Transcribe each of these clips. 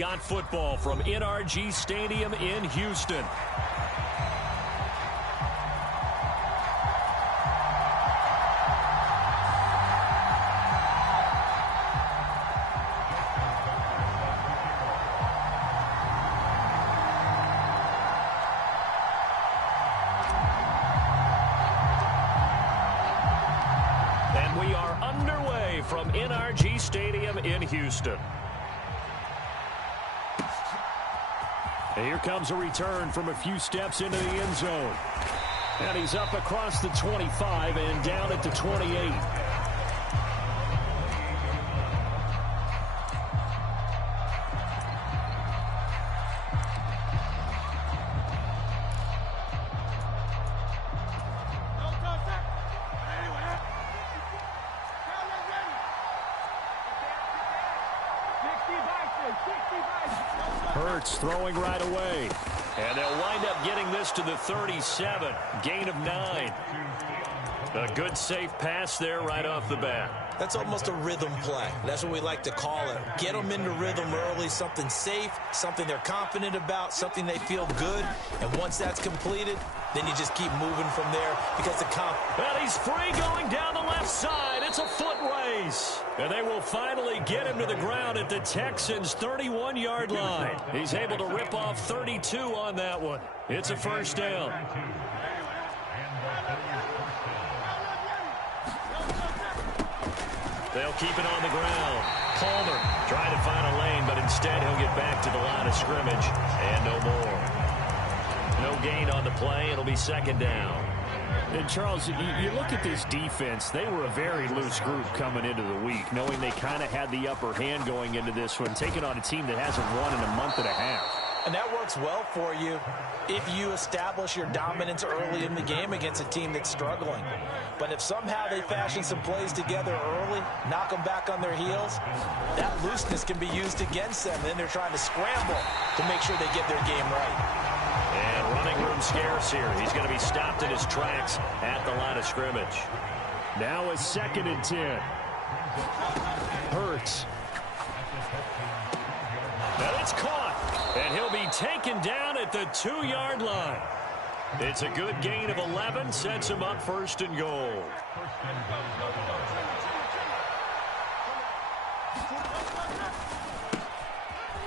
got football from NRG Stadium in Houston. And we are underway from NRG Stadium in Houston. And here comes a return from a few steps into the end zone. And he's up across the 25 and down at the 28. Hurts throwing right away. And they'll wind up getting this to the 37. Gain of 9. A good safe pass there right off the bat. That's almost a rhythm play. That's what we like to call it. Get them into rhythm early, something safe, something they're confident about, something they feel good. And once that's completed, then you just keep moving from there because the Well, he's free going down the left side. It's a foot race. And they will finally get him to the ground at the Texans' 31-yard line. He's able to rip off 32 on that one. It's a first down. They'll keep it on the ground. Palmer trying to find a lane, but instead he'll get back to the line of scrimmage. And no more. No gain on the play. It'll be second down. And, Charles, you look at this defense, they were a very loose group coming into the week, knowing they kind of had the upper hand going into this one, taking on a team that hasn't won in a month and a half. And that works well for you if you establish your dominance early in the game against a team that's struggling. But if somehow they fashion some plays together early, knock them back on their heels, that looseness can be used against them. Then they're trying to scramble to make sure they get their game right. And running room scarce here. He's going to be stopped in his tracks at the line of scrimmage. Now a 2nd and 10. Hurts. And it's caught. And he'll be taken down at the 2-yard line. It's a good gain of 11. Sets him up first and goal.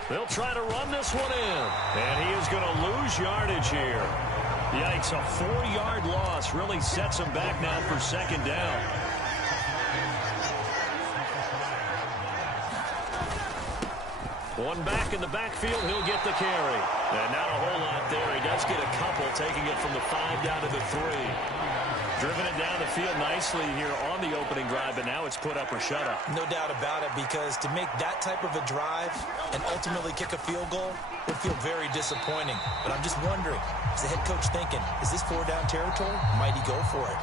They'll try to run this one in. And he is going to lose yardage here. Yikes, a 4-yard loss really sets him back now for second down. One back in the backfield, he'll get the carry. And not a whole lot there. He does get a couple, taking it from the 5 down to the 3. Driven it down the field nicely here on the opening drive, but now it's put up or shut up. No doubt about it, because to make that type of a drive and ultimately kick a field goal would feel very disappointing. But I'm just wondering, is the head coach thinking, is this 4-down territory? Might he go for it?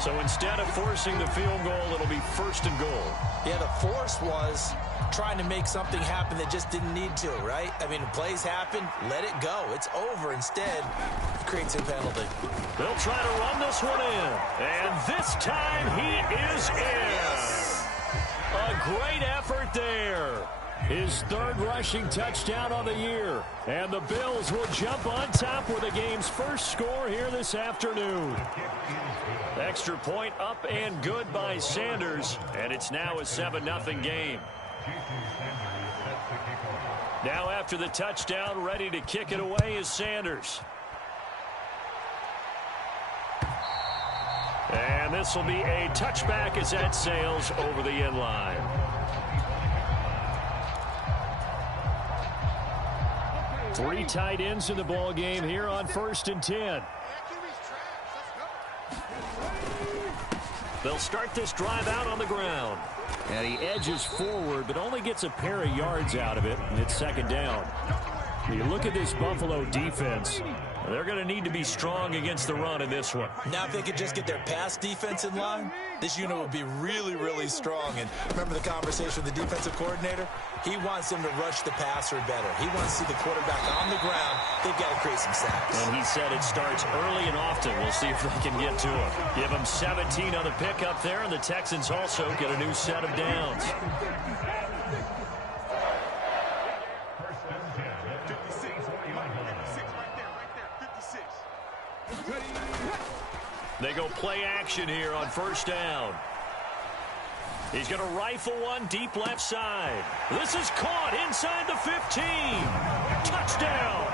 So instead of forcing the field goal, it'll be first and goal. Yeah, the force was trying to make something happen that just didn't need to, right? I mean, plays happen, let it go. It's over. Instead, it creates a penalty. They'll try to run this one in. And this time he is in. Yes. A great effort there. His 3rd rushing touchdown on the year. And the Bills will jump on top with the game's first score here this afternoon. Extra point up and good by Sanders. And it's now a 7-0 game. Now after the touchdown, ready to kick it away is Sanders. And this will be a touchback as that sails over the end line. Three tight ends in the ball game here on 1st and 10. They'll start this drive out on the ground. And he edges forward, but only gets a pair of yards out of it, and it's second down. You look at this Buffalo defense. They're going to need to be strong against the run in this one. Now if they could just get their pass defense in line, this unit would be really, really strong. And remember the conversation with the defensive coordinator? He wants them to rush the passer better. He wants to see the quarterback on the ground. They've got to create some sacks. And he said it starts early and often. We'll see if they can get to him. Give him 17 on the pickup there, and the Texans also get a new set of downs. They go play action here on first down. He's going to rifle one deep left side. This is caught inside the 15. Touchdown.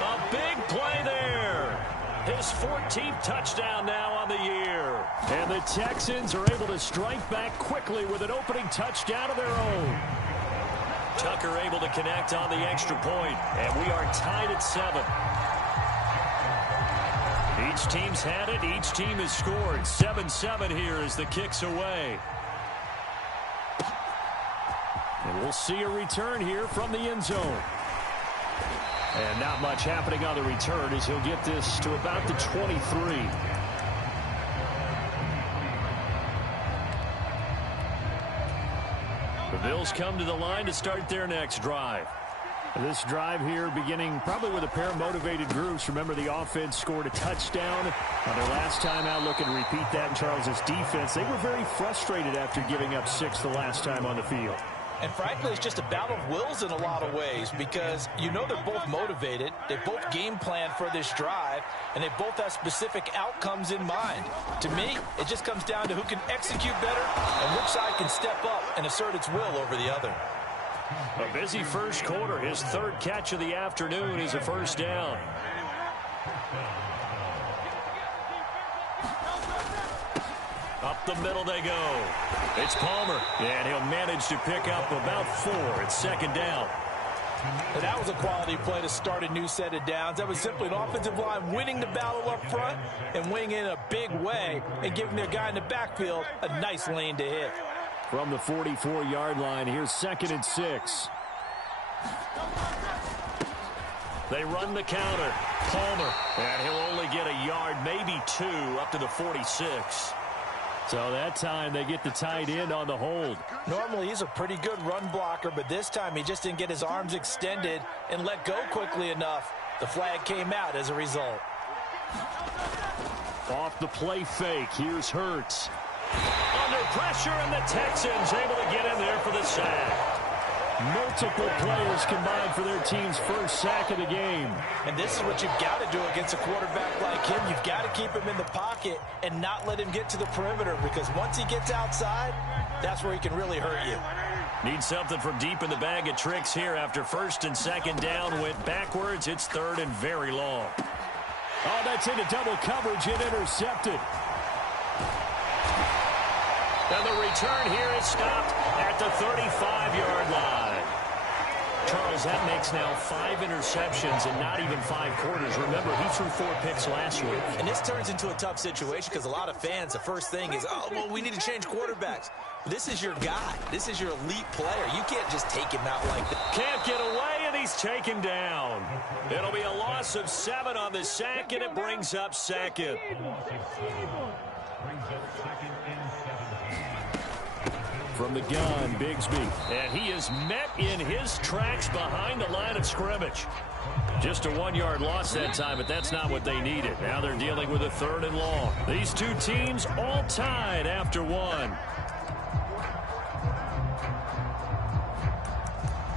A big play there. His 14th touchdown now on the year. And the Texans are able to strike back quickly with an opening touchdown of their own. Tucker able to connect on the extra point, and we are tied at 7. Each team's had it. Each team has scored. 7-7 here as the kick's away. And we'll see a return here from the end zone. And not much happening on the return as he'll get this to about the 23. The Bills come to the line to start their next drive. This drive here beginning probably with a pair of motivated groups. Remember, the offense scored a touchdown on their last time out. Looking to repeat that in Charles's defense. They were very frustrated after giving up 6 the last time on the field. And frankly, it's just a battle of wills in a lot of ways because you know they're both motivated. They both game plan for this drive, and they both have specific outcomes in mind. To me, it just comes down to who can execute better and which side can step up and assert its will over the other. A busy first quarter. His 3rd catch of the afternoon is a first down. Up the middle they go. It's Palmer, and he'll manage to pick up about 4 at 2nd down. And that was a quality play to start a new set of downs. That was simply an offensive line winning the battle up front and winning in a big way and giving their guy in the backfield a nice lane to hit. From the 44-yard line, here's 2nd and 6. They run the counter. Palmer, and he'll only get a yard, maybe 2, up to the 46. So that time they get the tight end on the hold. Normally he's a pretty good run blocker, but this time he just didn't get his arms extended and let go quickly enough. The flag came out as a result. Off the play fake, here's Hurts. Under pressure, and the Texans able to get in there for the sack. Multiple players combined for their team's first sack of the game. And this is what you've got to do against a quarterback like him. You've got to keep him in the pocket and not let him get to the perimeter, because once he gets outside, that's where he can really hurt you. Need something from deep in the bag of tricks here after 1st and 2nd down went backwards. It's 3rd and very long. Oh, that's into double coverage and intercepted. And the return here is stopped at the 35-yard line. Charles, that makes now 5 interceptions in not even 5 quarters. Remember, he threw 4 picks last week. And this turns into a tough situation because a lot of fans, the first thing is, oh, well, we need to change quarterbacks. This is your guy. This is your elite player. You can't just take him out like that. Can't get away, and he's taken down. It'll be a loss of 7 on the sack, and it brings up 2nd. From the gun, Bigsby. And he is met in his tracks behind the line of scrimmage. Just a 1-yard loss that time, but that's not what they needed. Now they're dealing with a 3rd and long. These two teams all tied after 1.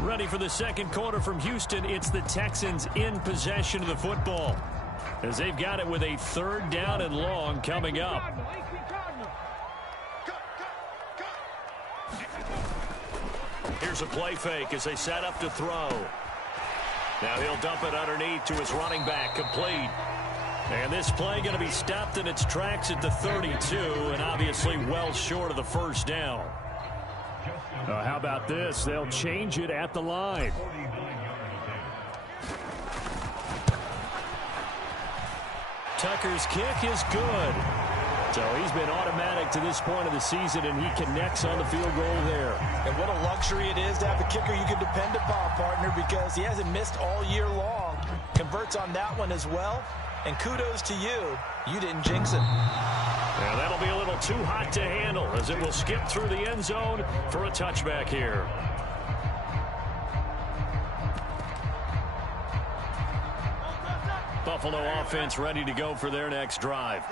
Ready for the 2nd quarter from Houston. It's the Texans in possession of the football, as they've got it with a 3rd down and long coming up. Here's a play fake as they set up to throw. Now he'll dump it underneath to his running back, complete. And this play going to be stopped in its tracks at the 32, and obviously well short of the 1st down. How about this? They'll change it at the line. Tucker's kick is good. So he's been automatic to this point of the season, and he connects on the field goal there. And what a luxury it is to have a kicker you can depend upon, partner, because he hasn't missed all year long. Converts on that one as well. And kudos to you. You didn't jinx it. Yeah, that'll be a little too hot to handle as it will skip through the end zone for a touchback here. Buffalo offense ready to go for their next drive.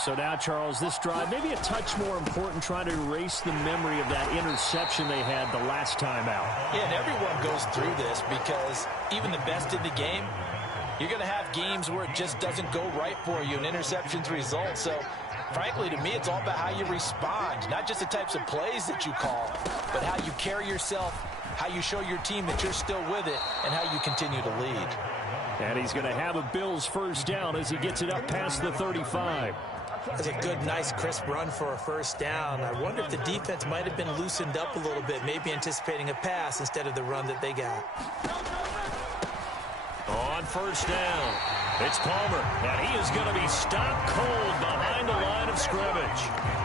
So now, Charles, this drive maybe a touch more important, trying to erase the memory of that interception they had the last time out. Yeah, and everyone goes through this because even the best in the game, You're going to have games where it just doesn't go right for you, and interceptions result. So, frankly, to me, it's all about how you respond, not just the types of plays that you call, but how you carry yourself, how you show your team that you're still with it, and how you continue to lead. And he's going to have a Bills first down as he gets it up past the 35. That's a good, nice, crisp run for a first down. I wonder if the defense might have been loosened up a little bit, maybe anticipating a pass instead of the run that they got. On first down, it's Palmer, and he is going to be stopped cold behind the line of scrimmage.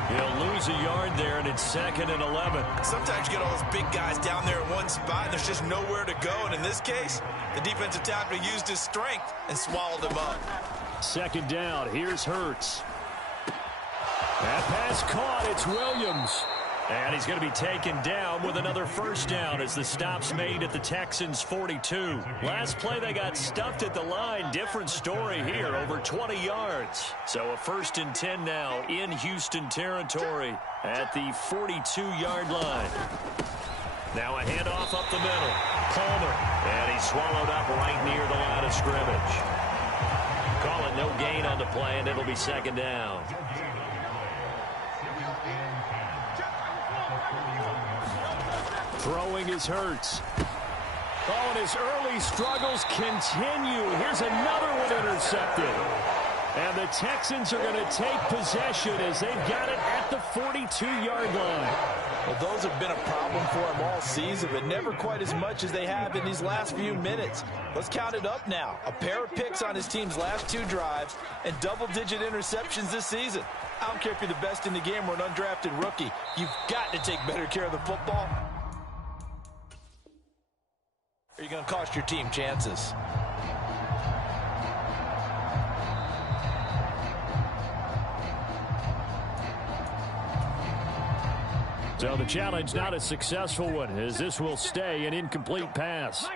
He'll lose a yard there, and it's 2nd and 11. Sometimes you get all those big guys down there in one spot, and there's just nowhere to go. And in this case, the defensive tackle used his strength and swallowed him up. 2nd down, here's Hurts. That pass caught, it's Williams. And he's going to be taken down with another first down as the stop's made at the Texans' 42. Last play they got stuffed at the line. Different story here, over 20 yards. So a 1st and 10 now in Houston territory at the 42-yard line. Now a handoff up the middle. Palmer, and he's swallowed up right near the line of scrimmage. Call it no gain on the play, and it'll be 2nd down. Throwing is Hurts. Oh, and his early struggles continue. Here's another one intercepted. And the Texans are going to take possession as they've got it at the 42-yard line. Well, those have been a problem for him all season, but never quite as much as they have in these last few minutes. Let's count it up now. A pair of picks on his team's last 2 drives and double-digit interceptions this season. I don't care if you're the best in the game or an undrafted rookie. You've got to take better care of the football. Or you're going to cost your team chances. So the challenge not a successful one, as this will stay an incomplete pass.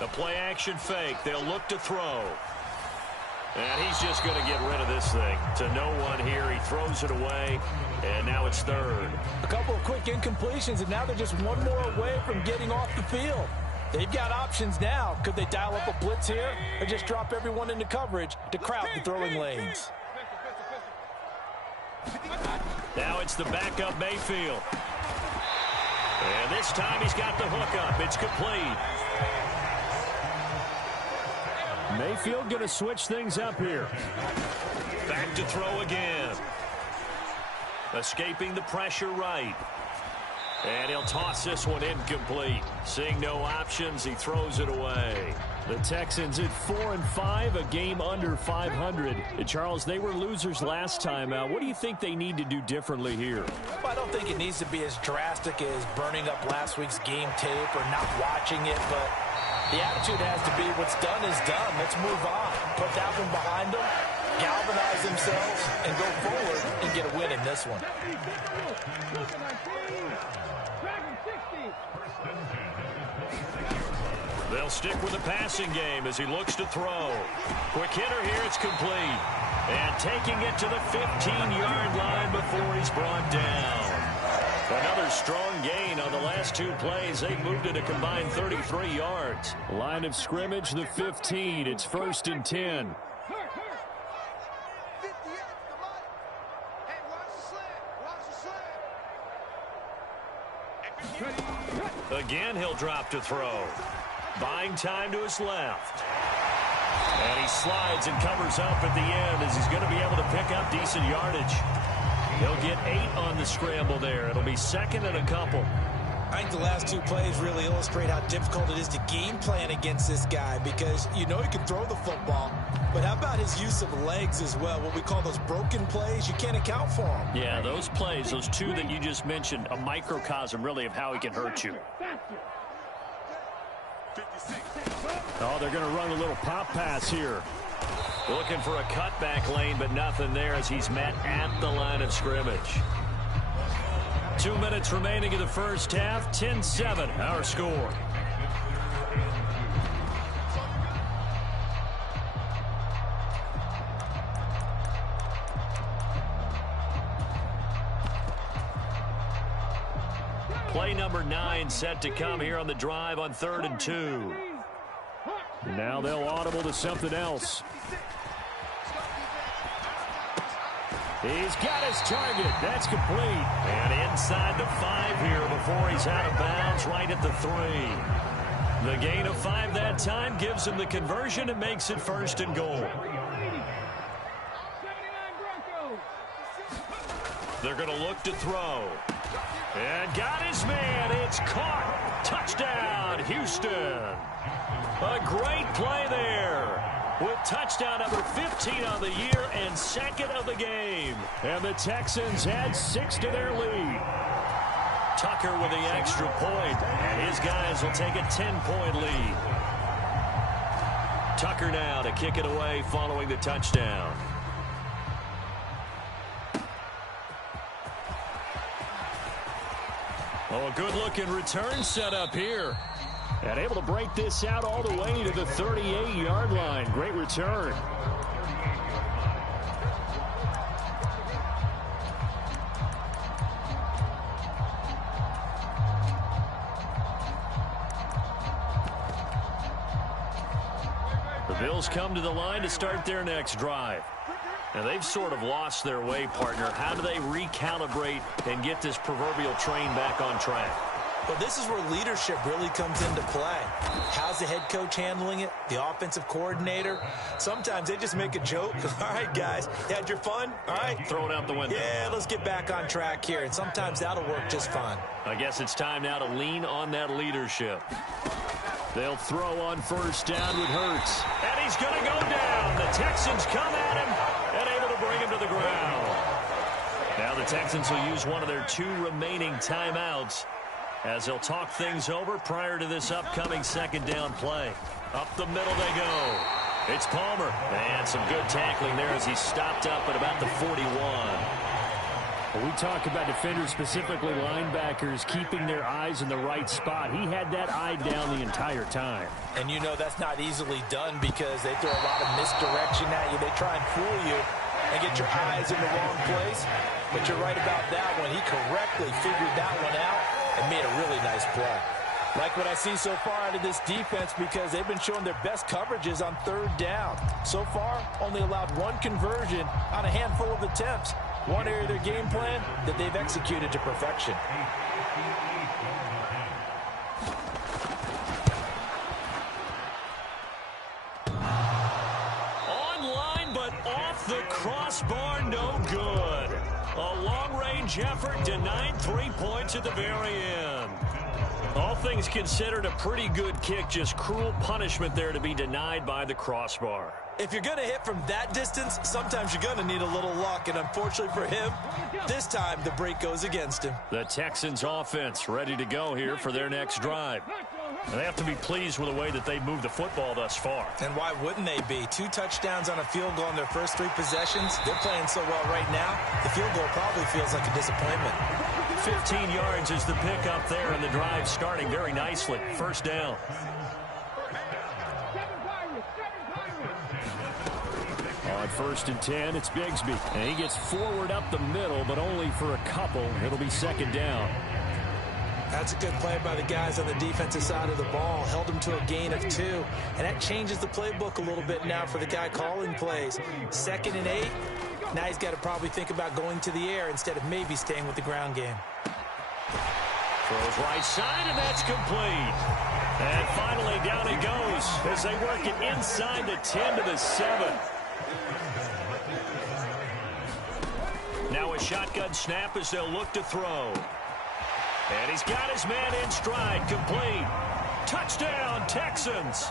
The play action fake. They'll look to throw. And he's just going to get rid of this thing. To no one here. He throws it away. And now it's 3rd. A couple of quick incompletions, and now they're just one more away from getting off the field. They've got options now. Could they dial up a blitz here or just drop everyone into coverage to crowd the throwing lanes? Now it's the backup Mayfield. And this time he's got the hook up. It's complete. Mayfield going to switch things up here. Back to throw again. Escaping the pressure right. And he'll toss this one incomplete. Seeing no options, he throws it away. The Texans at 4-5, a game under 500. Charles, they were losers last time out. What do you think they need to do differently here? Well, I don't think it needs to be as drastic as burning up last week's game tape or not watching it, but the attitude has to be what's done is done. Let's move on. Put that one behind them, galvanize themselves, and go forward and get a win in this one. They'll stick with the passing game as he looks to throw. Quick hitter here, it's complete. And taking it to the 15-yard line before he's brought down. Another strong gain on the last 2 plays. They've moved it a combined 33 yards. Line of scrimmage, the 15. It's 1st and 10. Again, he'll drop to throw. Buying time to his left. And he slides and covers up at the end as he's going to be able to pick up decent yardage. He'll get 8 on the scramble there. It'll be 2nd and a couple. I think the last 2 plays really illustrate how difficult it is to game plan against this guy, because you know he can throw the football, but how about his use of legs as well? What we call those broken plays, you can't account for them. Yeah, those plays, those 2 that you just mentioned, a microcosm really of how he can hurt you. Oh, they're going to run a little pop pass here. Looking for a cutback lane, but nothing there as he's met at the line of scrimmage. 2 minutes remaining in the first half. 10-7, our score. Play number 9 set to come here on the drive on 3rd and 2. Now they'll audible to something else. He's got his target. That's complete. And inside the 5 here before he's out of bounds, right at the 3. The gain of 5 that time gives him the conversion and makes it 1st and goal. They're going to look to throw. And got his man. It's caught. Touchdown, Houston. A great play there. With touchdown number 15 on the year and 2nd of the game. And the Texans add 6 to their lead. Tucker with the extra point, and his guys will take a 10-point lead. Tucker now to kick it away following the touchdown. Oh, a good-looking return set up here. And able to break this out all the way to the 38-yard line. Great return. The Bills come to the line to start their next drive. And they've sort of lost their way, partner. How do they recalibrate and get this proverbial train back on track? Well, this is where leadership really comes into play. How's the head coach handling it? The offensive coordinator? Sometimes they just make a joke. All right, guys, you had your fun? All right. Throw it out the window. Yeah, let's get back on track here. And sometimes that'll work just fine. I guess it's time now to lean on that leadership. They'll throw on 1st down with Hurts. And he's going to go down. The Texans come at him and able to bring him to the ground. Now the Texans will use one of their 2 remaining timeouts as they'll talk things over prior to this upcoming 2nd down play. Up the middle they go. It's Palmer. And some good tackling there as he stopped up at about the 41. When we talk about defenders, specifically linebackers, keeping their eyes in the right spot, he had that eye down the entire time. And you know that's not easily done because they throw a lot of misdirection at you. They try and fool you and get your eyes in the wrong place. But you're right about that one. He correctly figured that one out and made a really nice play. Like what I see so far out of this defense because they've been showing their best coverages on 3rd down. So far, only allowed 1 conversion on a handful of attempts. One area of their game plan that they've executed to perfection. Online, but off the crossbar, no good. A long-range effort denied 3 points at the very end. All things considered, a pretty good kick, just cruel punishment there to be denied by the crossbar. If you're going to hit from that distance, sometimes you're going to need a little luck, and unfortunately for him, this time the break goes against him. The Texans offense ready to go here for their next drive. And they have to be pleased with the way that they've moved the football thus far. And why wouldn't they be? 2 touchdowns on a field goal in their first 3 possessions. They're playing so well right now, the field goal probably feels like a disappointment. 15 yards is the pickup there, and the drive starting very nicely. 1st down. On 1st and 10, it's Bigsby. And he gets forward up the middle, but only for a couple. It'll be 2nd down. That's a good play by the guys on the defensive side of the ball. Held them to a gain of 2. And that changes the playbook a little bit now for the guy calling plays. 2nd and 8. Now he's got to probably think about going to the air instead of maybe staying with the ground game. Throws right side, and that's complete. And finally down he goes as they work it inside the 10 to the 7. Now a shotgun snap as they'll look to throw. And he's got his man in stride, complete. Touchdown, Texans.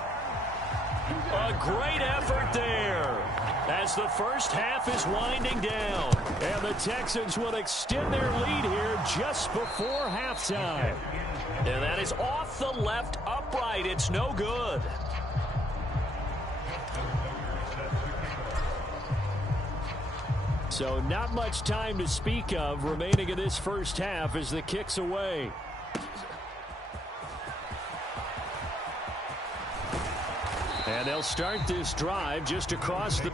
A great effort there as the first half is winding down. And the Texans will extend their lead here just before halftime. And that is off the left upright. It's no good. So not much time to speak of remaining in this first half as the kick's away. And they'll start this drive just across the...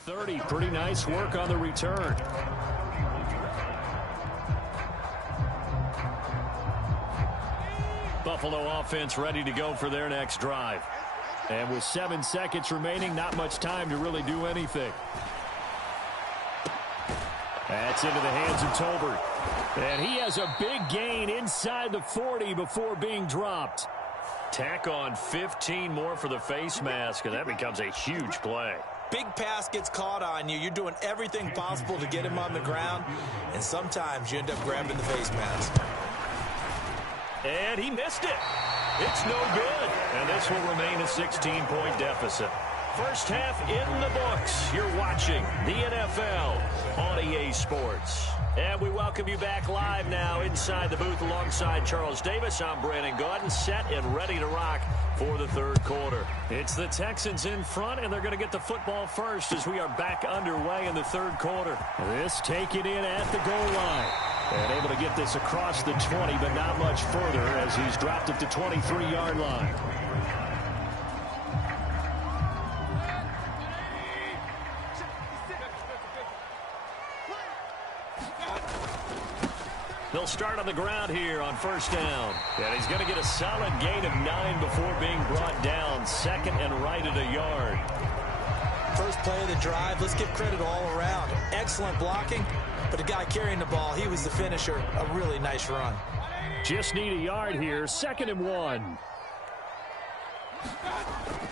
30. Pretty nice work on the return. Buffalo offense ready to go for their next drive. And with 7 seconds remaining, not much time to really do anything. That's into the hands of Tolbert. And he has a big gain inside the 40 before being dropped. Tack on 15 more for the face mask, and that becomes a huge play. Big pass gets caught on you. You're doing everything possible to get him on the ground, and sometimes you end up grabbing the face mask. And he missed it. It's no good. And this will remain a 16-point deficit. First half in the books. You're watching the NFL on EA Sports. And we welcome you back live now inside the booth alongside Charles Davis. I'm Brandon Gaudin, set and ready to rock for the third quarter. It's the Texans in front, and they're going to get the football first as we are back underway in the third quarter. This taken in at the goal line. And able to get this across the 20, but not much further as he's dropped it to 23-yard line. They'll start on the ground here on first down. And he's going to get a solid gain of 9 before being brought down. Second and right at a yard. First play of the drive, let's give credit all around. Excellent blocking, but the guy carrying the ball, he was the finisher. A really nice run. Just need a yard here. 2nd and 1.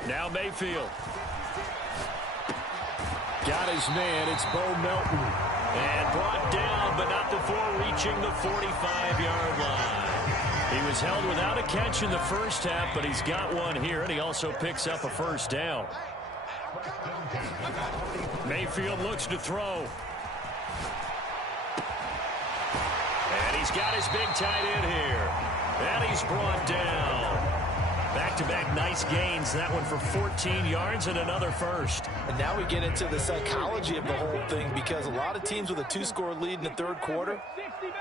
Now Mayfield. Got his man. It's Bo Melton. And brought down, but not before reaching the 45-yard line. He was held without a catch in the first half, but he's got one here, and he also picks up a first down. Mayfield looks to throw. And he's got his big tight end here. And he's brought down. Back-to-back nice gains. That one for 14 yards and another first. And now we get into the psychology of the whole thing, because a lot of teams with a 2-score lead in the third quarter,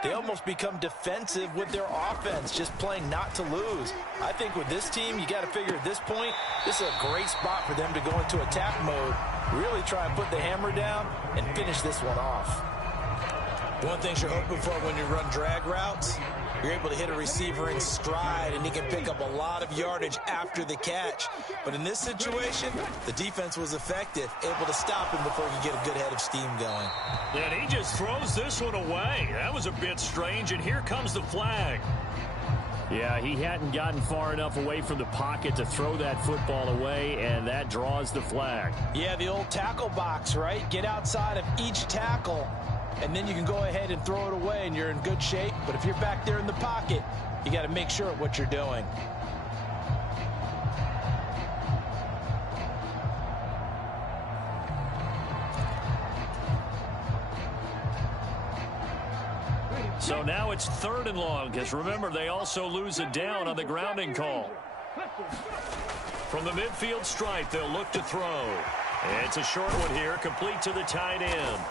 they almost become defensive with their offense, just playing not to lose. I think with this team, you got to figure at this point, this is a great spot for them to go into attack mode, really try and put the hammer down and finish this one off. One thing you're hoping for when you run drag routes, you're able to hit a receiver in stride, and he can pick up a lot of yardage after the catch. But in this situation, the defense was effective, able to stop him before he could get a good head of steam going. And he just throws this one away. That was a bit strange, and here comes the flag. Yeah, he hadn't gotten far enough away from the pocket to throw that football away, and that draws the flag. Yeah, the old tackle box, right? Get outside of each tackle, and then you can go ahead and throw it away, and you're in good shape. But if you're back there in the pocket, you got to make sure of what you're doing. So now it's 3rd and long, because remember, they also lose a down on the grounding call. From the midfield stripe, they'll look to throw. It's a short one here, complete to the tight end.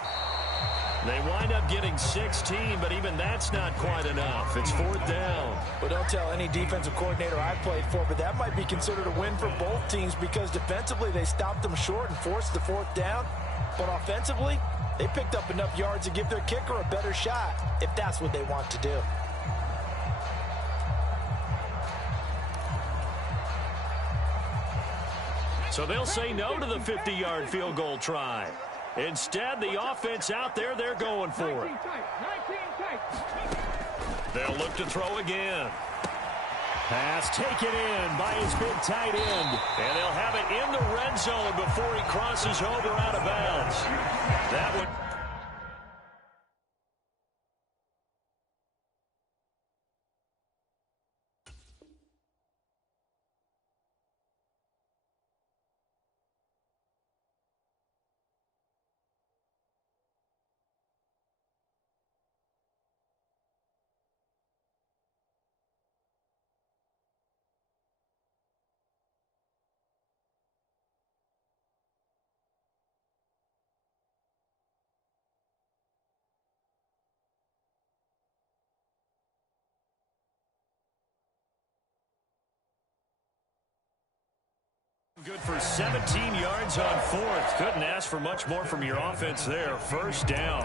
They wind up getting 16, but even that's not quite enough. It's 4th down. Well, don't tell any defensive coordinator I played for, but that might be considered a win for both teams, because defensively they stopped them short and forced the 4th down. But offensively, they picked up enough yards to give their kicker a better shot, if that's what they want to do. So they'll say no to the 50-yard field goal try. Instead, the offense out there, they're going for it. They'll look to throw again. Pass taken in by his big tight end. And they'll have it in the red zone before he crosses over out of bounds. That would... Good for 17 yards on fourth. Couldn't ask for much more from your offense there. First down.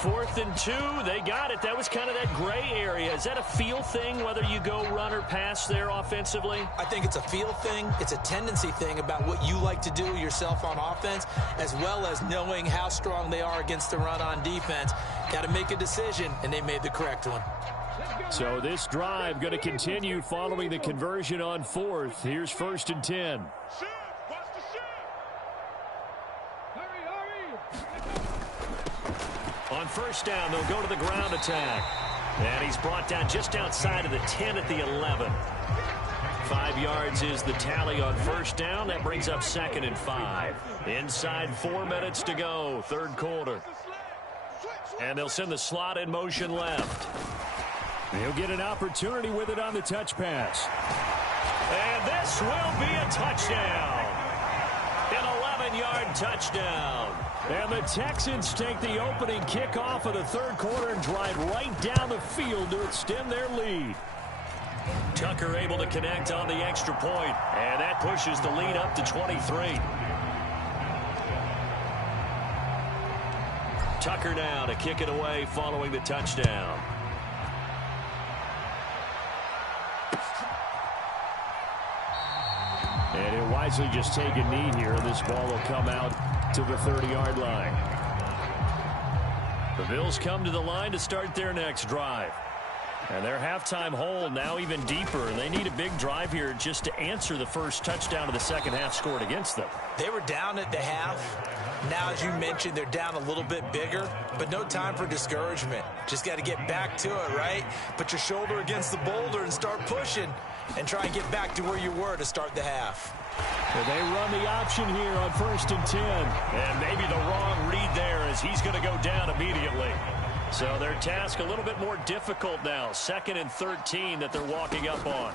4th and 2. They got it. That was kind of that gray area. Is that a feel thing, whether you go run or pass there offensively? I think it's a feel thing. It's a tendency thing about what you like to do yourself on offense, as well as knowing how strong they are against the run on defense. Got to make a decision, and they made the correct one. So this drive going to continue following the conversion on 4th. Here's 1st and 10. On 1st down, they'll go to the ground attack. And he's brought down just outside of the 10 at the 11. 5 yards is the tally on 1st down. That brings up 2nd and 5. Inside 4 minutes to go, 3rd quarter. And they'll send the slot in motion left. He'll get an opportunity with it on the touch pass. And this will be a touchdown. An 11-yard touchdown. And the Texans take the opening kickoff of the 3rd quarter and drive right down the field to extend their lead. Tucker able to connect on the extra point, and that pushes the lead up to 23. Tucker now to kick it away following the touchdown. And he'll wisely just take a knee here. This ball will come out to the 30-yard line. The Bills come to the line to start their next drive. And their halftime hole now even deeper. And they need a big drive here just to answer the first touchdown of the second half scored against them. They were down at the half. Now, as you mentioned, they're down a little bit bigger, but no time for discouragement. Just got to get back to it, right? Put your shoulder against the boulder and start pushing and try and get back to where you were to start the half. And they run the option here on 1st and 10. And maybe the wrong read there as he's going to go down immediately. So their task a little bit more difficult now. 2nd and 13 that they're walking up on.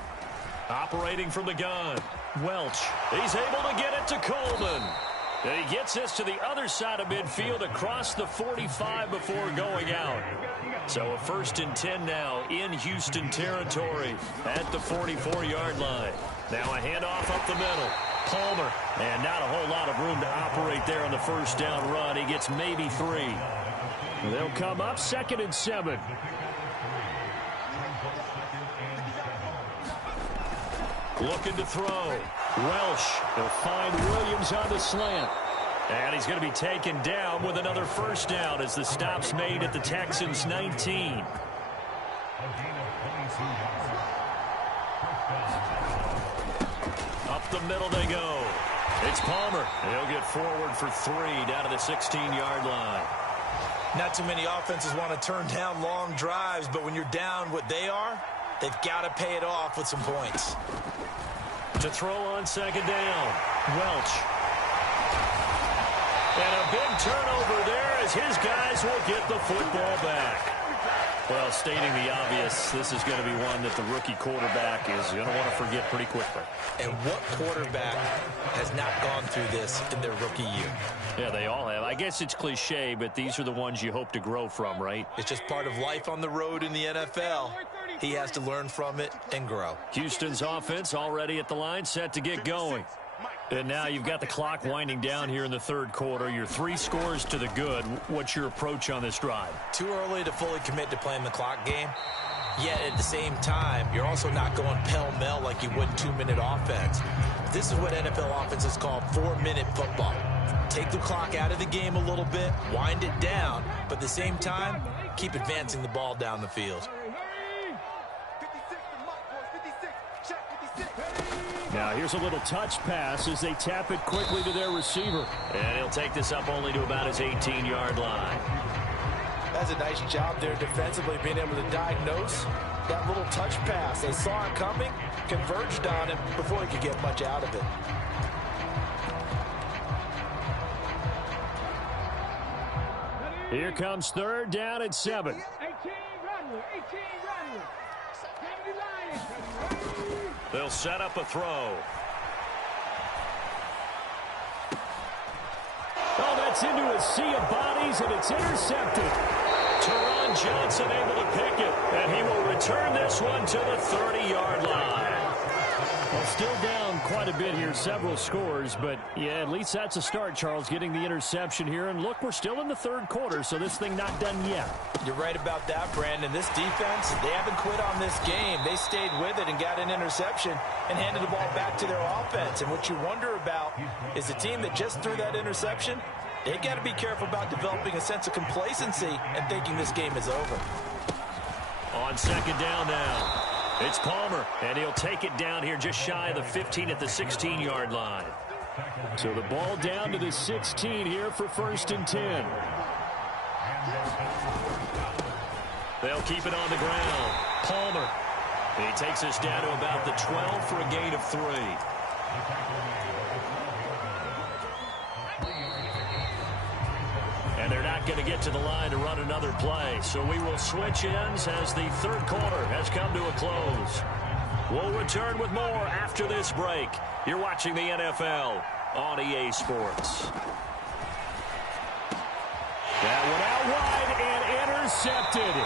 Operating from the gun. Welch. He's able to get it to Coleman. And he gets this to the other side of midfield across the 45 before going out. So a 1st and 10 now in Houston territory at the 44-yard line. Now a handoff up the middle. Palmer. And not a whole lot of room to operate there on the first down run. He gets maybe 3. They'll come up 2nd and 7. Looking to throw. Welsh. He'll find Williams on the slant. And he's going to be taken down with another first down as the stop's made at the Texans' 19. Up the middle they go. It's Palmer. He'll get forward for 3 down to the 16-yard line. Not too many offenses want to turn down long drives, but when you're down what they are, they've got to pay it off with some points. To throw on 2nd down. Welch. And a big turnover there as his guys will get the football back. Well, stating the obvious, this is going to be one that the rookie quarterback is going to want to forget pretty quickly. And what quarterback has not gone through this in their rookie year? Yeah, they all have. I guess it's cliche, but these are the ones you hope to grow from, right? It's just part of life on the road in the NFL. He has to learn from it and grow. Houston's offense already at the line, set to get going. And now you've got the clock winding down here in the 3rd quarter. You're 3 scores to the good. What's your approach on this drive? Too early to fully commit to playing the clock game. Yet at the same time, you're also not going pell-mell like you would 2-minute offense. This is what NFL offenses call 4-minute football. Take the clock out of the game a little bit, wind it down, but at the same time, keep advancing the ball down the field. Now here's a little touch pass as they tap it quickly to their receiver. And he'll take this up only to about his 18-yard line. That's a nice job there defensively, being able to diagnose that little touch pass. They saw it coming, converged on him before he could get much out of it. Here comes 3rd down and 7. They'll set up a throw. Oh, that's into a sea of bodies, and it's intercepted. Teron Johnson able to pick it, and he will return this one to the 30-yard line. still down quite a bit here, several scores, but yeah, at least that's a start, Charles, getting the interception here. And look, we're still in the third quarter, so this thing not done yet. You're right about that, Brandon. This defense, they haven't quit on this game. They stayed with it and got an interception and handed the ball back to their offense. And what you wonder about is the team that just threw that interception, they got to be careful about developing a sense of complacency and thinking this game is over. On second down now. It's Palmer, and he'll take it down here just shy of the 15 at the 16-yard line. So the ball down to the 16 here for 1st and 10. They'll keep it on the ground. Palmer. He takes us down to about the 12 for a gain of 3. And they're not going to get to the line to run another play. So we will switch ends as the third quarter has come to a close. We'll return with more after this break. You're watching the NFL on EA Sports. That one out wide and intercepted.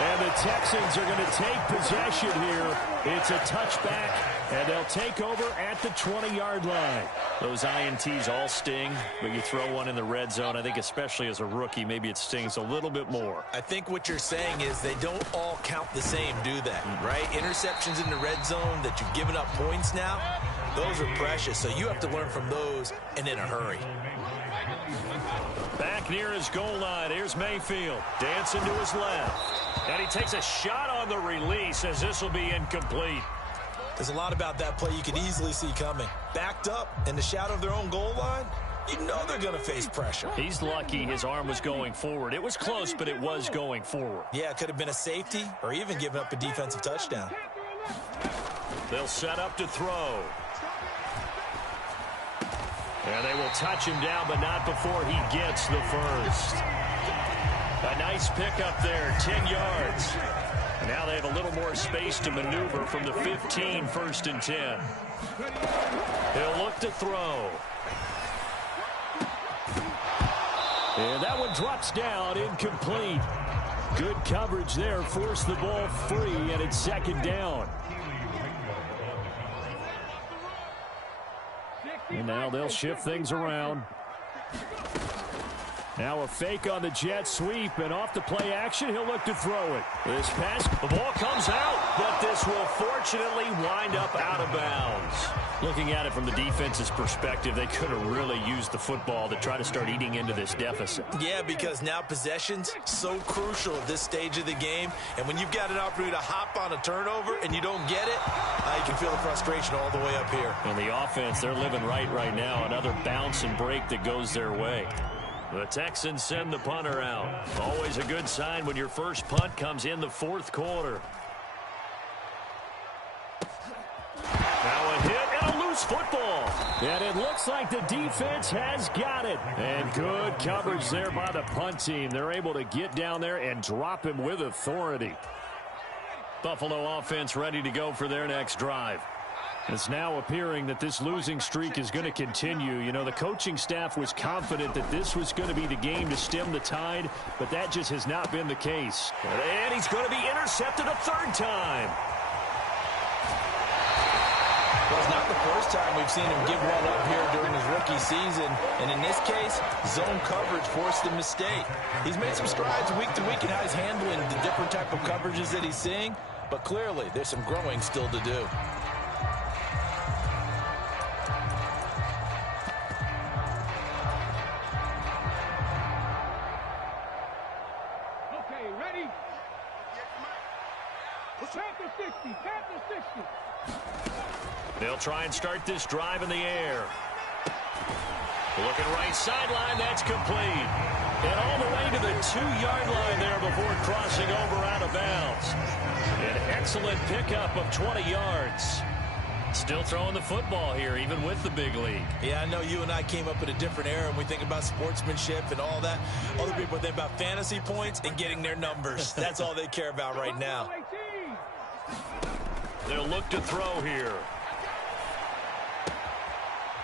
And the Texans are going to take possession here. It's a touchback, and they'll take over at the 20-yard line. Those INTs all sting, but you throw one in the red zone, I think especially as a rookie, maybe it stings a little bit more. I think what you're saying is they don't all count the same, do they? Right? Interceptions in the red zone that you've given up points now, those are precious. So you have to learn from those and in a hurry. Back near his goal line, here's Mayfield. Dancing to his left. And he takes a shot on the release as this will be incomplete. There's a lot about that play you can easily see coming. Backed up in the shadow of their own goal line, you know they're going to face pressure. He's lucky his arm was going forward. It was close, but it was going forward. Yeah, it could have been a safety or even given up a defensive touchdown. They'll set up to throw. And they will touch him down, but not before he gets the first. A nice pickup there, 10 yards. Now they have a little more space to maneuver from the 15, 1st and 10. He'll look to throw. And that one drops down, incomplete. Good coverage there, forced the ball free, and it's second down. And now they'll shift things around. Now a fake on the jet sweep, and off the play action, he'll look to throw it. This pass, the ball comes out, but this will fortunately wind up out of bounds. Looking at it from the defense's perspective, they could have really used the football to try to start eating into this deficit. Yeah, because now possession's so crucial at this stage of the game, and when you've got an opportunity to hop on a turnover and you don't get it, you can feel the frustration all the way up here. And the offense, they're living right now. Another bounce and break that goes their way. The Texans send the punter out. Always a good sign when your first punt comes in the fourth quarter. Now a hit and a loose football. And it looks like the defense has got it. And good coverage there by the punt team. They're able to get down there and drop him with authority. Buffalo offense ready to go for their next drive. It's now appearing that this losing streak is going to continue. You know, the coaching staff was confident that this was going to be the game to stem the tide, but that just has not been the case. And he's going to be intercepted a third time. Well, it's not the first time we've seen him give one up here during his rookie season, and in this case, zone coverage forced the mistake. He's made some strides week to week in how he's handling the different type of coverages that he's seeing, but clearly there's some growing still to do. They'll try and start this drive in the air. Looking right sideline, that's complete. And all the way to the 2-yard line there before crossing over out of bounds. An excellent pickup of 20 yards. Still throwing the football here, even with the big league. Yeah, I know you and I came up in a different era and we think about sportsmanship and all that. Other people think about fantasy points and getting their numbers. That's all they care about right now. They'll look to throw here.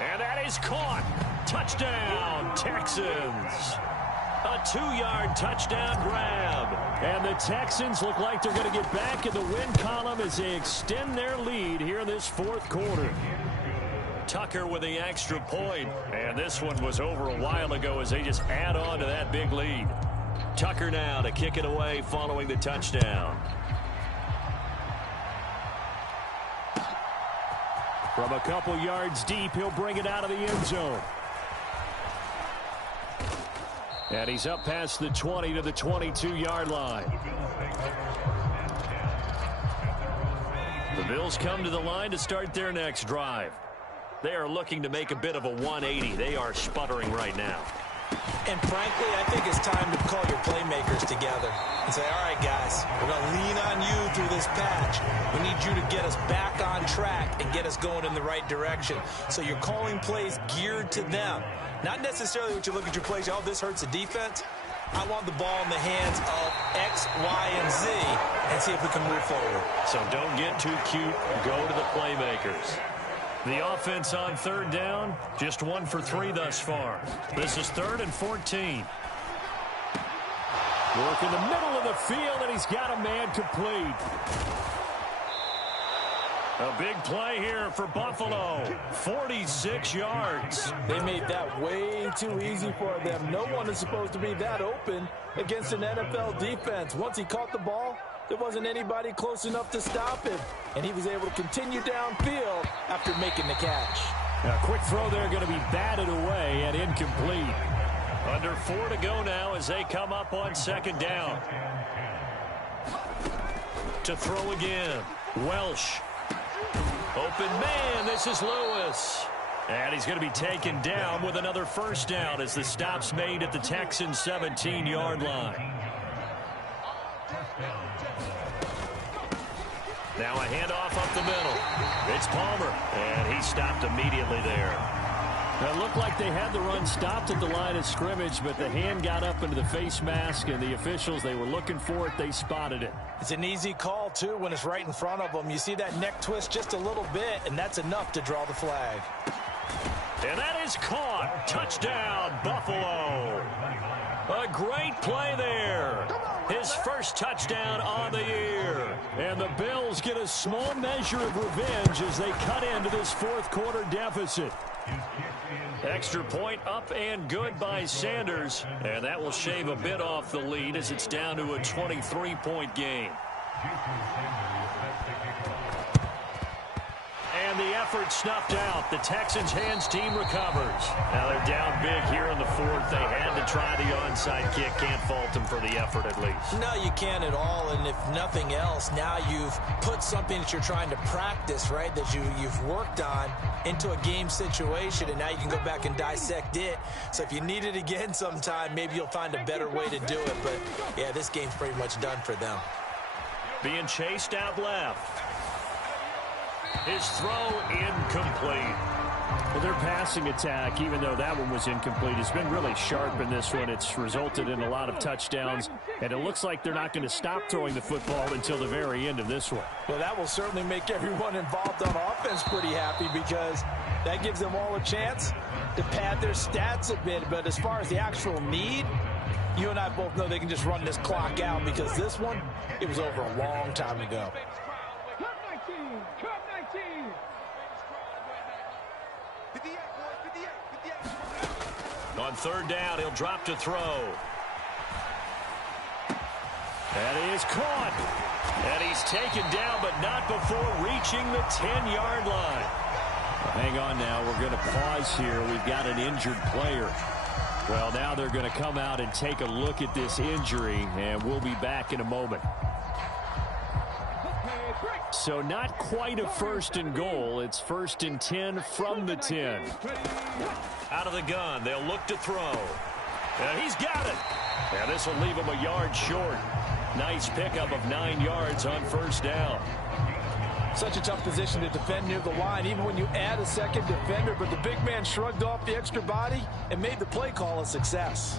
And that is caught. Touchdown, Texans. A A 2-yard touchdown grab. And the Texans look like they're going to get back in the win column as they extend their lead here in this fourth quarter. Tucker with the extra point. And this one was over a while ago as they just add on to that big lead. Tucker now to kick it away following the touchdown. From a couple yards deep, he'll bring it out of the end zone. And he's up past the 20 to the 22-yard line. The Bills come to the line to start their next drive. They are looking to make a bit of a 180. They are sputtering right now. And frankly, I think it's time to call your playmakers together and say, all right, guys, we're going to lean on you through this patch. We need you to get us back on track and get us going in the right direction. So you're calling plays geared to them. Not necessarily what you look at your plays, oh, this hurts the defense. I want the ball in the hands of X, Y, and Z and see if we can move forward. So don't get too cute. Go to the playmakers. The offense on third down, just 1 for 3 thus far. This is 3rd and 14. Work in the middle of the field, and he's got a man complete. A big play here for Buffalo. 46 yards. They made that way too easy for them. No one is supposed to be that open against an NFL defense. Once he caught the ball, there wasn't anybody close enough to stop him. And he was able to continue downfield after making the catch. A quick throw there going to be batted away and incomplete. Under 4 to go now as they come up on second down. To throw again. Welsh. Open man, this is Lewis. And he's going to be taken down with another first down as the stop's made at the Texans' 17-yard line. Now a handoff up the middle. It's Palmer, and he stopped immediately there. It looked like they had the run stopped at the line of scrimmage, but the hand got up into the face mask, and the officials, they were looking for it. They spotted it. It's an easy call, too, when it's right in front of them. You see that neck twist just a little bit, and that's enough to draw the flag. And that is caught. Touchdown, Buffalo. A great play there. His first touchdown on the year. And the Bills get a small measure of revenge as they cut into this fourth quarter deficit. Extra point up and good by Sanders. And that will shave a bit off the lead as it's down to a 23-point game. And the effort snuffed out. The Texans' hands team recovers. Now they're down big here in the fourth. They had to try the onside kick. Can't fault them for the effort at least. No, you can't at all. And if nothing else, now you've put something that you're trying to practice, right, that you've worked on into a game situation, and now you can go back and dissect it. So if you need it again sometime, maybe you'll find a better way to do it. But, yeah, this game's pretty much done for them. Being chased out left. His throw incomplete. Well, their passing attack, even though that one was incomplete, has been really sharp in this one. It's resulted in a lot of touchdowns, and it looks like they're not going to stop throwing the football until the very end of this one. Well, that will certainly make everyone involved on offense pretty happy because that gives them all a chance to pad their stats a bit. But as far as the actual need, you and I both know they can just run this clock out because this one, it was over a long time ago. On third down, he'll drop to throw. That is caught. And he's taken down, but not before reaching the 10-yard line. Hang on now. We're going to pause here. We've got an injured player. Well, now they're going to come out and take a look at this injury, and we'll be back in a moment. So not quite a 1st and goal. It's 1st and 10 from the 10. Out of the gun, they'll look to throw. And he's got it. And this will leave him a yard short. Nice pickup of 9 yards on first down. Such a tough position to defend near the line, even when you add a second defender. But the big man shrugged off the extra body and made the play call a success.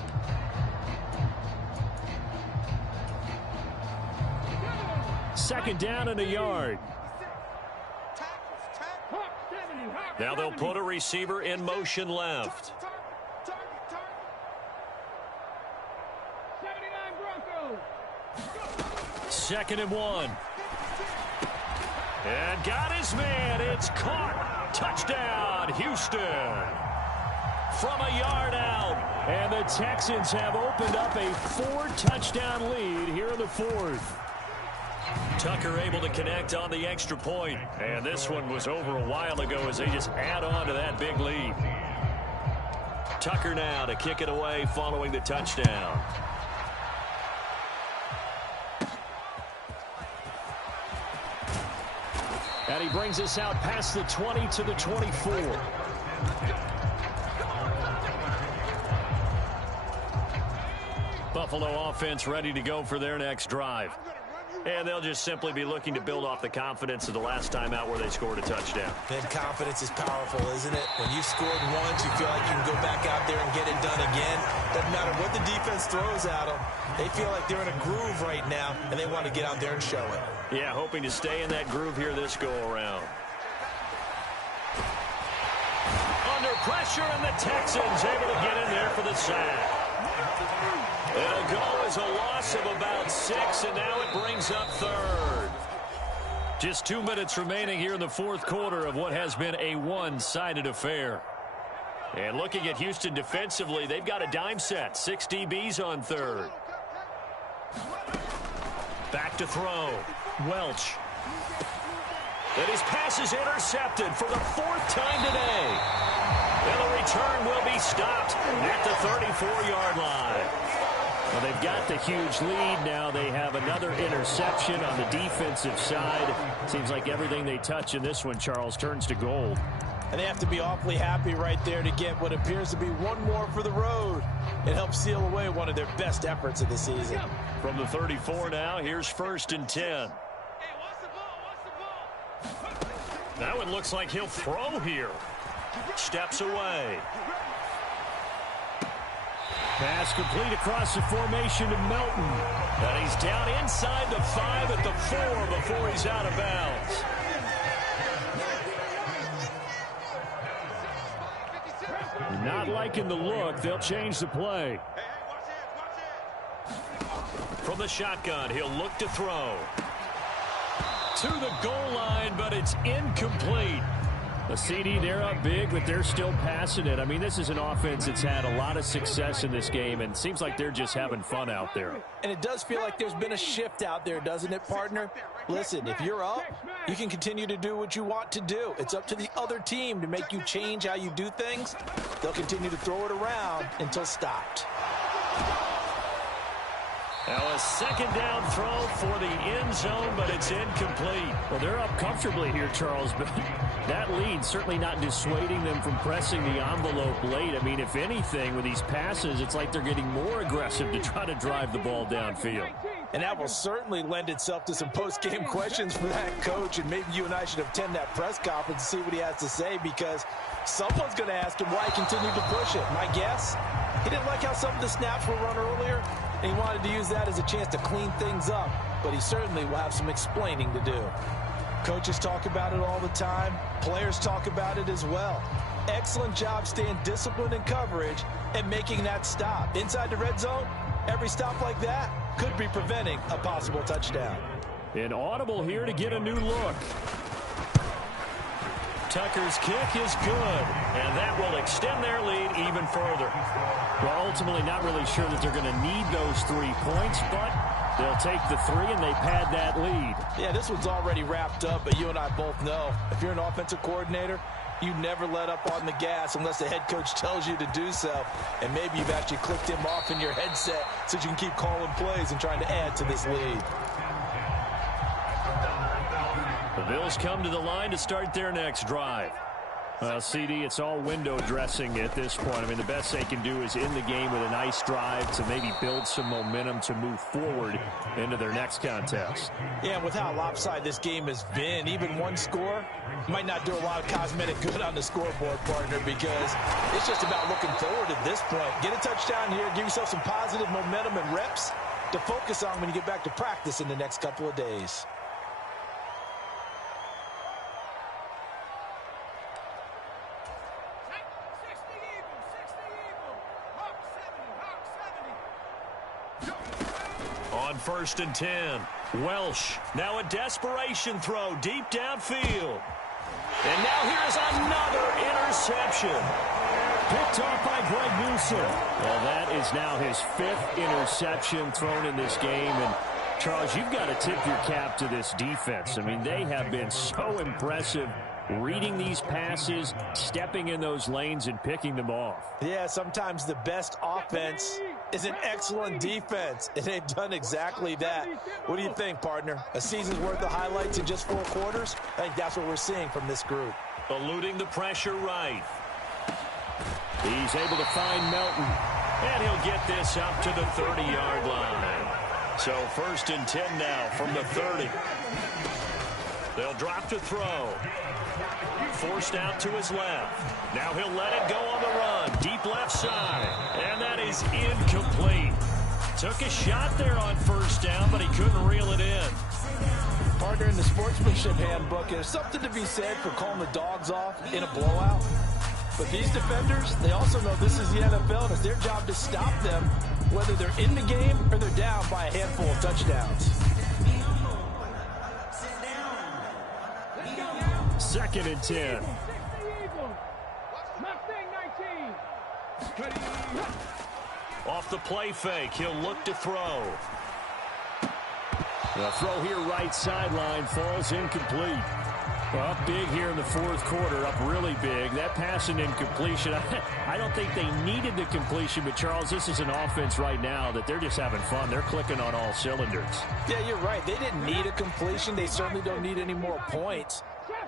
Second down and a yard. Now they'll put a receiver in motion left. 2nd and 1. And got his man. It's caught. Touchdown, Houston. From a yard out. And the Texans have opened up a 4-touchdown lead here in the 4th. Tucker able to connect on the extra point. And this one was over a while ago as they just add on to that big lead. Tucker now to kick it away following the touchdown. And he brings us out past the 20 to the 24. Buffalo offense ready to go for their next drive. And they'll just simply be looking to build off the confidence of the last time out where they scored a touchdown. And confidence is powerful, isn't it? When you scored once, you feel like you can go back out there and get it done again. Doesn't matter what the defense throws at them. They feel like they're in a groove right now, and they want to get out there and show it. Yeah, hoping to stay in that groove here this go-around. Under pressure, and the Texans able to get in there for the sack. It'll go as a loss of about 6, and now it brings up 3rd. Just 2 minutes remaining here in the 4th quarter of what has been a one-sided affair. And looking at Houston defensively, they've got a dime set. 6 DBs on 3rd. Back to throw. Welch. And his pass is intercepted for the 4th time today. And the return will be stopped at the 34-yard line. Well, they've got the huge lead now. They have another interception on the defensive side. Seems like everything they touch in this one, Charles, turns to gold. And they have to be awfully happy right there to get what appears to be one more for the road. It helps seal away one of their best efforts of the season. From the 34 now, here's 1st and 10. That one looks like he'll throw here. Steps away. Pass complete across the formation to Melton. And he's down inside the 5 at the 4 before he's out of bounds. Not liking the look. They'll change the play. From the shotgun, he'll look to throw. To the goal line, but it's incomplete. The CD, they're up big, but they're still passing it. I mean, this is an offense that's had a lot of success in this game, and it seems like they're just having fun out there. And it does feel like there's been a shift out there, doesn't it, partner? Listen, if you're up, you can continue to do what you want to do. It's up to the other team to make you change how you do things. They'll continue to throw it around until stopped. Now a 2nd down throw for the end zone, but it's incomplete. Well, they're up comfortably here, Charles, but that lead certainly not dissuading them from pressing the envelope late. I mean, if anything, with these passes, it's like they're getting more aggressive to try to drive the ball downfield. And that will certainly lend itself to some post-game questions for that coach, and maybe you and I should attend that press conference and see what he has to say, because someone's going to ask him why he continued to push it. My guess, he didn't like how some of the snaps were run earlier, and he wanted to use that as a chance to clean things up, but he certainly will have some explaining to do. Coaches talk about it all the time. Players talk about it as well. Excellent job staying disciplined in coverage and making that stop. Inside the red zone, every stop like that could be preventing a possible touchdown. An audible here to get a new look. Tucker's kick is good, and that will extend their lead even further. Well, ultimately not really sure that they're going to need those 3 points, but they'll take the 3 and they pad that lead. Yeah, this one's already wrapped up, but you and I both know if you're an offensive coordinator, you never let up on the gas unless the head coach tells you to do so. And maybe you've actually clicked him off in your headset so you can keep calling plays and trying to add to this lead. The Bills come to the line to start their next drive. Well, CD, it's all window dressing at this point. I mean, the best they can do is end the game with a nice drive to maybe build some momentum to move forward into their next contest. Yeah, and with how lopsided this game has been, even one score might not do a lot of cosmetic good on the scoreboard, partner, because it's just about looking forward at this point. Get a touchdown here, give yourself some positive momentum and reps to focus on when you get back to practice in the next couple of days. On 1st and 10, Welsh, now a desperation throw deep downfield. And now here is another interception. Picked off by Greg Newsom. Well, that is now his 5th interception thrown in this game. And, Charles, you've got to tip your cap to this defense. I mean, they have been so impressive reading these passes, stepping in those lanes, and picking them off. Yeah, sometimes the best offense is an excellent defense, and they've done exactly that. What do you think, partner? A season's worth of highlights in just 4 quarters? I think that's what we're seeing from this group. Eluding the pressure right. He's able to find Melton, and he'll get this up to the 30-yard line. So 1st and 10 now from the 30. They'll drop to throw. Forced out to his left. Now he'll let it go on the run. Deep left side. And that is incomplete. Took a shot there on 1st down, but he couldn't reel it in. Partner, in the sportsmanship handbook, there's something to be said for calling the dogs off in a blowout. But these defenders, they also know this is the NFL, and it's their job to stop them, whether they're in the game or they're down by a handful of touchdowns. 2nd and 10. Off the play fake, he'll look to throw. The throw here right sideline falls incomplete. Well, up big here in the 4th quarter, up really big. That pass and incompletion, I don't think they needed the completion, but Charles, this is an offense right now that they're just having fun. They're clicking on all cylinders. Yeah, you're right. They didn't need a completion. They certainly don't need any more points.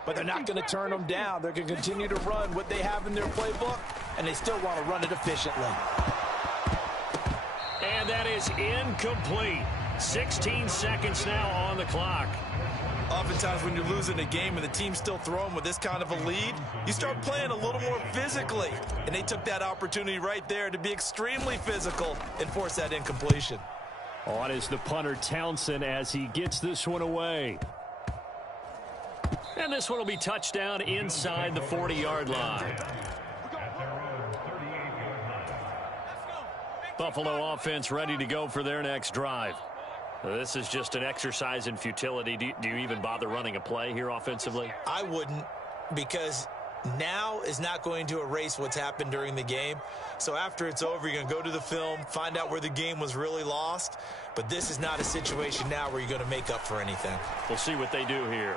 But they're not going to turn them down. They're going to continue to run what they have in their playbook, and they still want to run it efficiently. And that is incomplete. 16 seconds now on the clock. Oftentimes when you're losing a game and the team's still throwing with this kind of a lead, you start playing a little more physically. And they took that opportunity right there to be extremely physical and force that incompletion. On is the punter Townsend as he gets this one away. And this one will be touchdown inside the 40-yard line. Buffalo offense ready to go for their next drive. This is just an exercise in futility. Do you even bother running a play here offensively? I wouldn't, because now is not going to erase what's happened during the game. So after it's over, you're going to go to the film, find out where the game was really lost. But this is not a situation now where you're going to make up for anything. We'll see what they do here.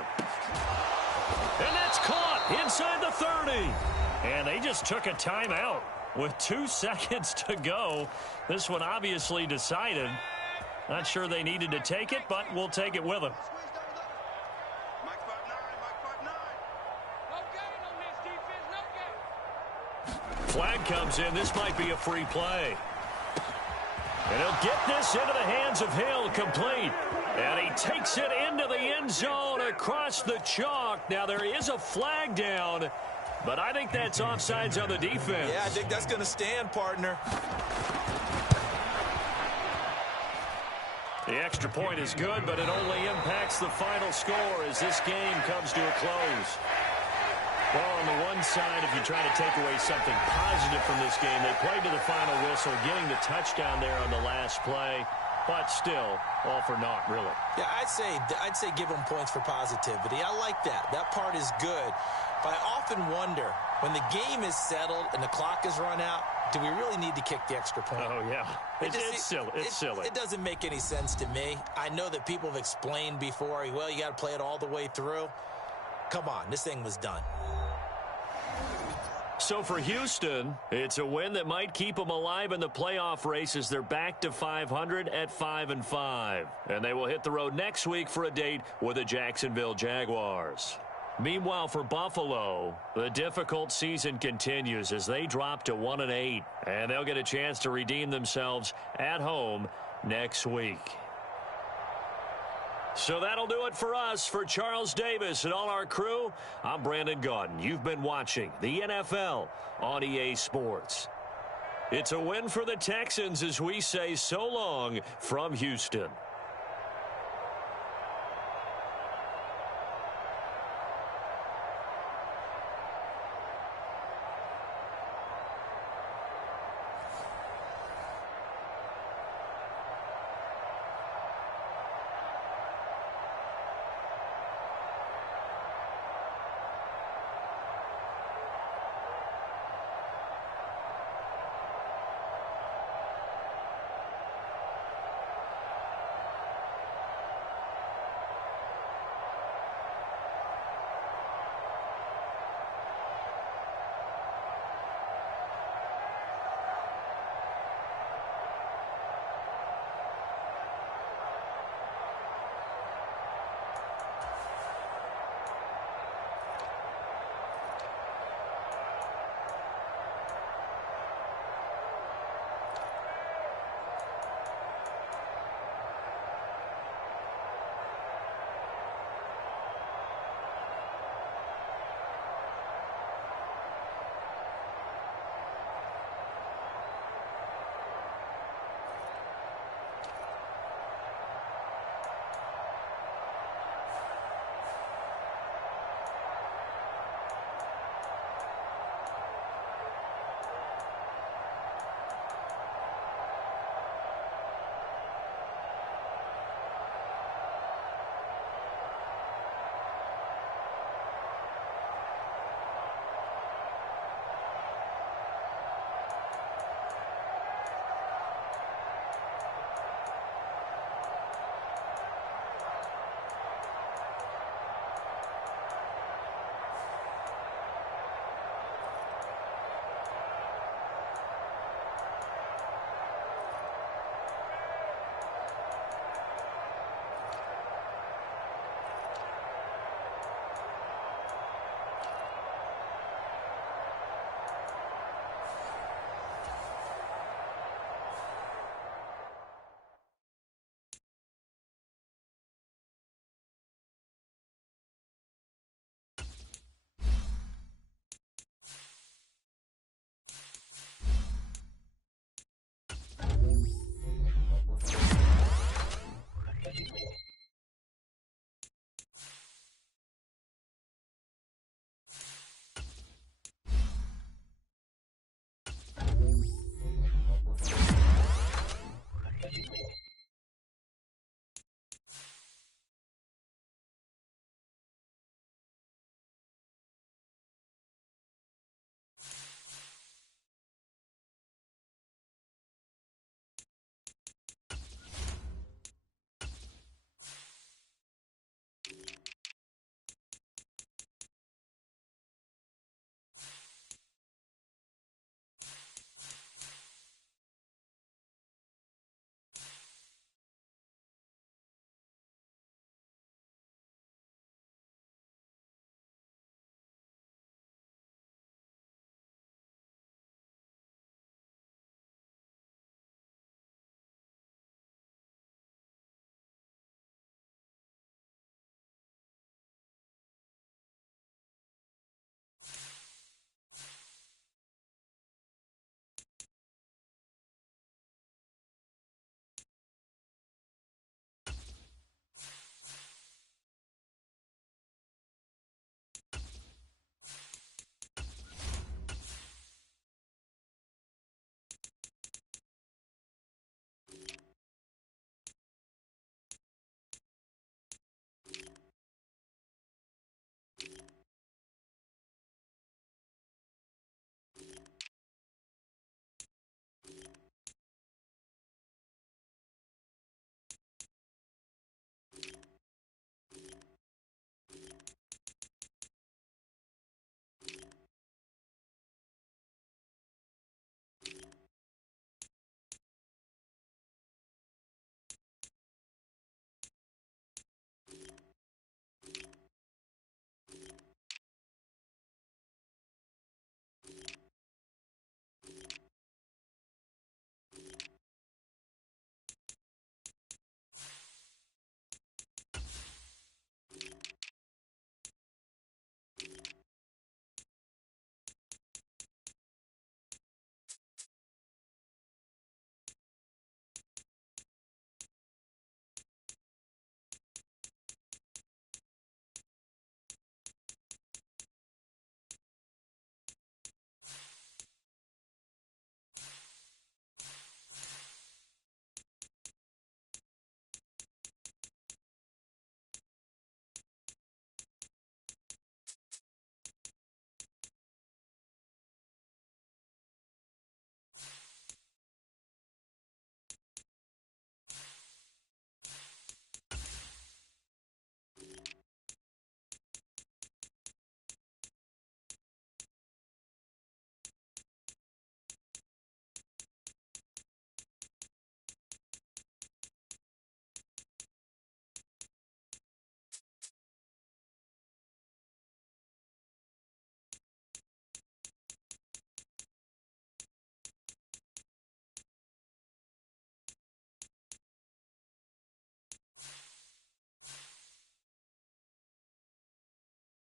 And that's caught inside the 30. And they just took a timeout with 2 seconds to go. This one obviously decided. Not sure they needed to take it, but we'll take it with them. Flag comes in. This might be a free play. And he'll get this into the hands of Hill, complete. And he takes it into the end zone across the chalk. Now there is a flag down, but I think that's offsides on the defense. Yeah, I think that's going to stand, partner. The extra point is good, but it only impacts the final score as this game comes to a close. Well, on the one side, if you're trying to take away something positive from this game, they played to the final whistle, getting the touchdown there on the last play, but still, all for naught, really. Yeah, I'd say give them points for positivity. I like that. That part is good. But I often wonder, when the game is settled and the clock is run out, do we really need to kick the extra point? Oh, yeah. It's silly. It's silly. It doesn't make any sense to me. I know that people have explained before, well, you got to play it all the way through. Come on, this thing was done. So for Houston, it's a win that might keep them alive in the playoff race as they're back to 500 at 5-5. And they will hit the road next week for a date with the Jacksonville Jaguars. Meanwhile, for Buffalo, the difficult season continues as they drop to 1-8. And they'll get a chance to redeem themselves at home next week. So that'll do it for us. For Charles Davis and all our crew, I'm Brandon Gaudin. You've been watching the NFL on EA Sports. It's a win for the Texans as we say so long from Houston.